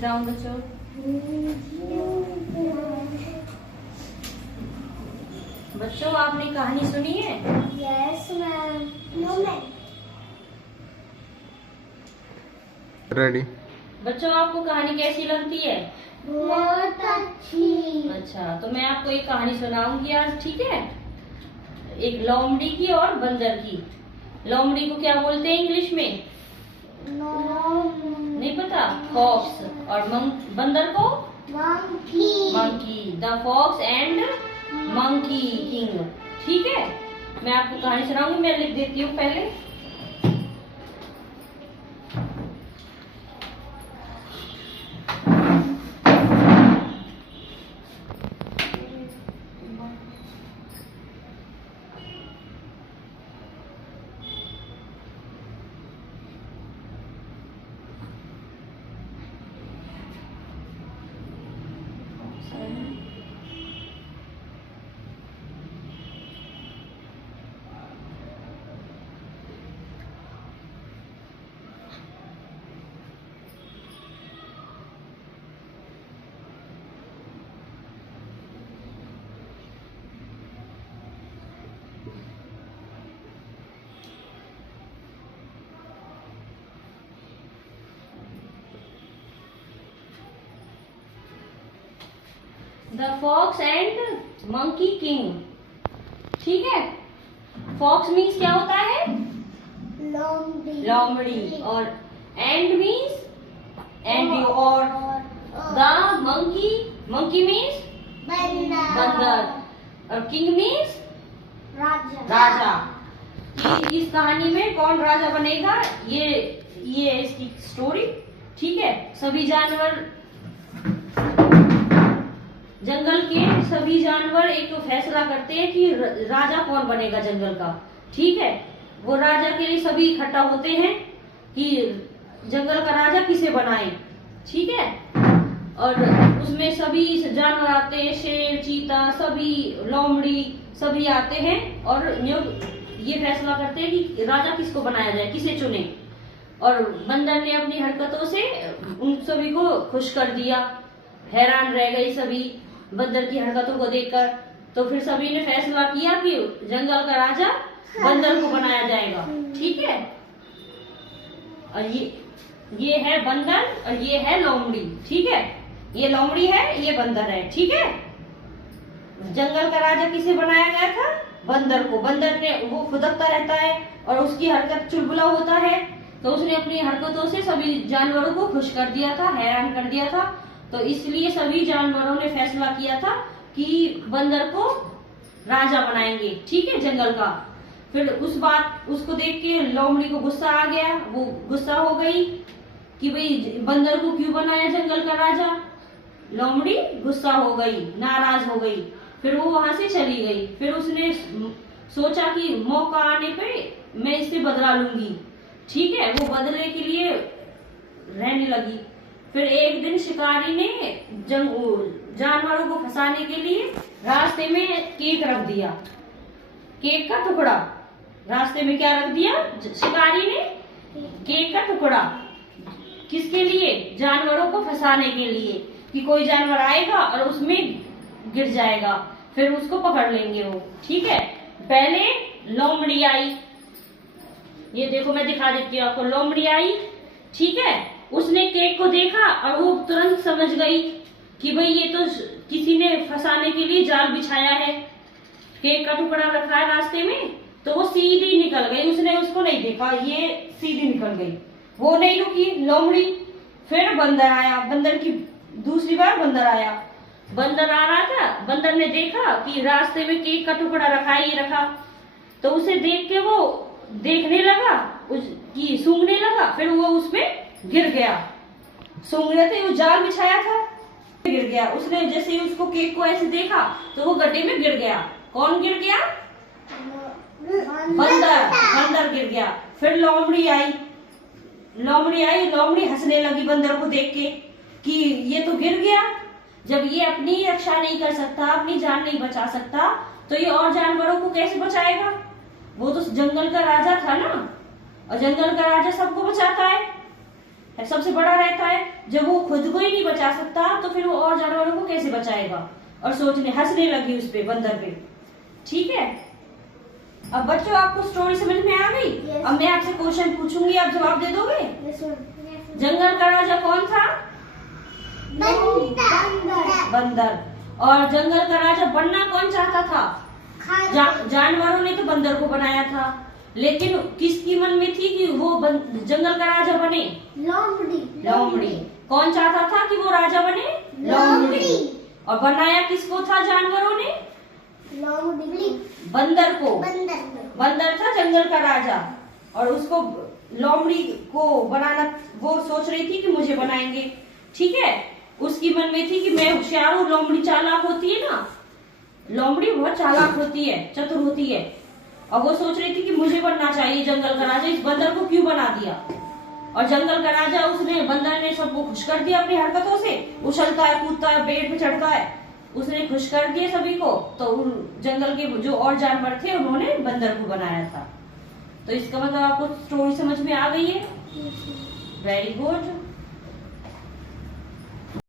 Sit down बच्चों। बच्चों आपने कहानी सुनी है? Yes ma'am. No ma'am. Ready. बच्चों आपको कहानी कैसी लगती है? बहुत अच्छी। अच्छा, तो मैं आपको एक कहानी सुनाऊंगी आज, ठीक है? एक लोमड़ी की और बंदर की। लोमड़ी को क्या बोलते हैं इंग्लिश में? नहीं पता? फॉक्स। और बंदर को? Monkey. Monkey. The fox and monkey king. ठीक है, मैं आपको कहानी सुनाऊंगी। मैं लिख देती हूँ पहले। The fox and monkey king. ठीक है, फॉक्स मीन्स क्या होता है? लोमड़ी। और एंड मीन्स एंड और द मंकी मीन्स बंदर। और किंग मीन्स राजा। इस कहानी में कौन राजा बनेगा, ये इसकी स्टोरी। ठीक है, सभी जानवर, जंगल के सभी जानवर एक तो फैसला करते हैं कि राजा कौन बनेगा जंगल का। ठीक है, वो राजा के लिए सभी इकट्ठा होते हैं कि जंगल का राजा किसे बनाए। ठीक है, और उसमें सभी जानवर आते हैं, शेर, चीता, सभी, लोमड़ी, सभी आते हैं और ये फैसला करते हैं कि राजा किसको बनाया जाए, किसे चुने। और बंदर ने अपनी हरकतों से उन सभी को खुश कर दिया। हैरान रह गई सभी बंदर की हरकतों को देखकर। तो फिर सभी ने फैसला किया कि जंगल का राजा बंदर को बनाया जाएगा। ठीक है, और ये है बंदर और ये है लोमड़ी। ठीक है, ये लोमड़ी है, ये बंदर है। ठीक है, जंगल का राजा किसे बनाया गया था? बंदर को। बंदर ने, वो फुदकता रहता है और उसकी हरकत चुलबुला होता है, तो उसने अपनी हरकतों से सभी जानवरों को खुश कर दिया था, हैरान कर दिया था। तो इसलिए सभी जानवरों ने फैसला किया था कि बंदर को राजा बनाएंगे। ठीक है, जंगल का। फिर उसको देख के लोमड़ी को गुस्सा आ गया। वो गुस्सा हो गई कि भाई बंदर को क्यों बनाया जंगल का राजा। लोमड़ी गुस्सा हो गई, नाराज हो गई। फिर वो वहां से चली गई। फिर उसने सोचा कि मौका आने पे मैं इससे बदला लूंगी। ठीक है, वो बदले के लिए रहने लगी। फिर एक दिन शिकारी ने जानवरों को फंसाने के लिए रास्ते में केक रख दिया। केक का टुकड़ा रास्ते में क्या रख दिया शिकारी ने? केक का टुकड़ा। किसके लिए? जानवरों को फंसाने के लिए, कि कोई जानवर आएगा और उसमें गिर जाएगा, फिर उसको पकड़ लेंगे वो। ठीक है, पहले लोमड़ी आई। ये देखो, मैं दिखा देती हूँ आपको। लोमड़ी आई। ठीक है, उसने केक को देखा और वो तुरंत समझ गई कि भाई ये तो किसी ने फंसाने के लिए जाल बिछाया है। केक का टुकड़ा रखा है रास्ते में, तो वो सीधी निकल गई। उसने उसको नहीं देखा, ये सीधी निकल गई। वो नहीं रुकी लोमड़ी। फिर बंदर आया। बंदर की दूसरी बार बंदर आया। बंदर आ रहा था। बंदर ने देखा कि रास्ते में केक का टुकड़ा रखा है, ये रखा। तो उसे देख के वो देखने लगा, उसकी सूंघने लगा। फिर वो उसमें गिर गया। सूंघने से वो जाल बिछाया था, गिर गया। उसने जैसे ही उसको केक को ऐसे देखा तो वो गड्ढे में गिर गया। कौन गिर गया? बंदर गिर गया। फिर लोमड़ी आई। लोमड़ी हंसने लगी बंदर को देख के कि ये तो गिर गया। जब ये अपनी रक्षा नहीं कर सकता, अपनी जान नहीं बचा सकता, तो ये और जानवरों को कैसे बचाएगा? वो तो जंगल का राजा था ना, और जंगल का राजा सबको बचाता है सबसे बड़ा रहता है। जब वो खुद को ही नहीं बचा सकता तो फिर वो और जानवरों को कैसे बचाएगा। और सोचने हंसने लगी उस पे, बंदर पे। ठीक है, अब बच्चों आपको स्टोरी समझ में आ गई? Yes. अब मैं आपसे क्वेश्चन पूछूंगी, आप जवाब दे दोगे? This one. जंगल का राजा कौन था? बंदर। और जंगल का राजा बनना कौन चाहता था? जानवरों ने तो बंदर को बनाया था, लेकिन किसकी मन में थी कि वो जंगल का राजा बने? लोमड़ी। कौन चाहता था कि वो राजा बने? लोमड़ी। और बनाया किसको था जानवरों ने? बंदर को। बंदर था जंगल का राजा, और उसको लोमड़ी को बनाना, वो सोच रही थी कि मुझे बनाएंगे। ठीक है, उसकी मन में थी कि मैं होशियार हूँ। लोमड़ी चालाक होती है ना, लोमड़ी बहुत चालाक होती है, चतुर होती है। और वो सोच रही थी कि मुझे बनना चाहिए जंगल का राजा, इस बंदर को क्यों बना दिया। और जंगल का राजा, उसने, बंदर ने सबको खुश कर दिया अपनी हरकतों से। उछलता है, कूदता है, पेड़ पे चढ़ता है, उसने खुश कर दिया सभी को। तो उन जंगल के जो और जानवर थे उन्होंने बंदर को बनाया था। तो इसका मतलब आपको स्टोरी समझ में आ गई है? Very good.